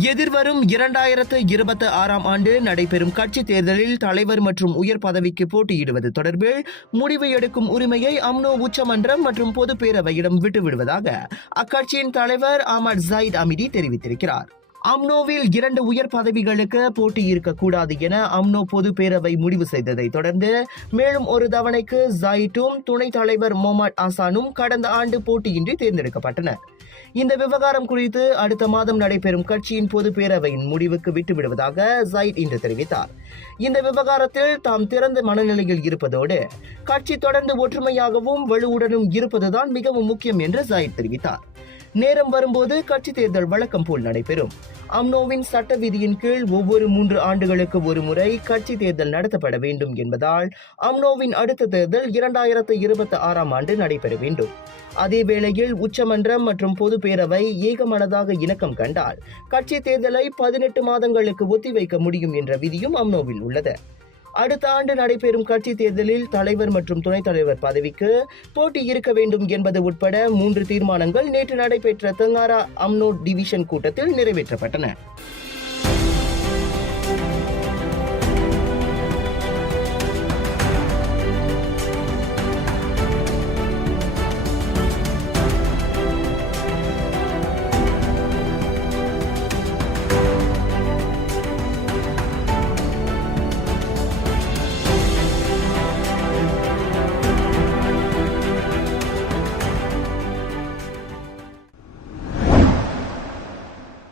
எதிர்வரும் 2026ஆம் ஆண்டு நடைபெறும் கட்சி தேர்தலில் தலைவர் மற்றும் உயர் பதவிக்கு போட்டியிடுவது தொடர்பில் முடிவு எடுக்கும் உரிமையை அம்னோ உச்சமன்றம் மற்றும் பொதுப்பேரவையிடம் விட்டுவிடுவதாக அக்கட்சியின் தலைவர் அஹ்மத் ஜயீத் அமிடி தெரிவித்திருக்கிறார். அம்னோவில் 2 உயர் பதவிகளுக்கு போட்டி இருக்கக்கூடாது என அம்னோ பொது பேரவை முடிவு செய்ததை தொடர்ந்து மேலும் ஒரு தவணைக்கு ஜயீட்டும் துணைத் தலைவர் மொஹமட் ஹசானும் கடந்த ஆண்டு போட்டியின்றி தேர்ந்தெடுக்கப்பட்டனர். இந்த விவகாரம் குறித்து அடுத்த மாதம் நடைபெறும் கட்சியின் பொது பேரவையின் முடிவுக்கு விட்டுவிடுவதாக ஜயீத் இன்று தெரிவித்தார். இந்த விவகாரத்தில் தாம் திறந்த மனநிலையில் இருப்பதோடு கட்சி தொடர்ந்து ஒற்றுமையாகவும் வலுவுடனும் இருப்பதுதான் மிகவும் முக்கியம் என்று ஜயீத் தெரிவித்தார். நேரம் வரும்போது கட்சி தேர்தல் வழக்கம் போல் நடைபெறும். அம்னோவின் சட்ட விதியின் கீழ் ஒவ்வொரு 3 ஆண்டுகளுக்கு ஒரு முறை கட்சி தேர்தல் நடத்தப்பட வேண்டும் என்பதால் அம்னோவின் அடுத்த தேர்தல் 2026ஆம் ஆண்டு நடைபெற வேண்டும். அதே வேளையில் உச்சமன்றம் மற்றும் பொது பேரவை ஏகமனதாக இணக்கம் கண்டால் கட்சி தேர்தலை 18 மாதங்களுக்கு ஒத்திவைக்க முடியும் என்ற விதியும் அம்னோவில் உள்ளது. அடுத்த ஆண்டு நடைபெறும் கட்சி தேர்தலில் தலைவர் மற்றும் துணைத் தலைவர் பதவிக்கு போட்டி இருக்க வேண்டும் என்பது உட்பட 3 தீர்மானங்கள் நேற்று நடைபெற்ற தெங்காரா அம்னோ டிவிஷன் கூட்டத்தில் நிறைவேற்றப்பட்டன.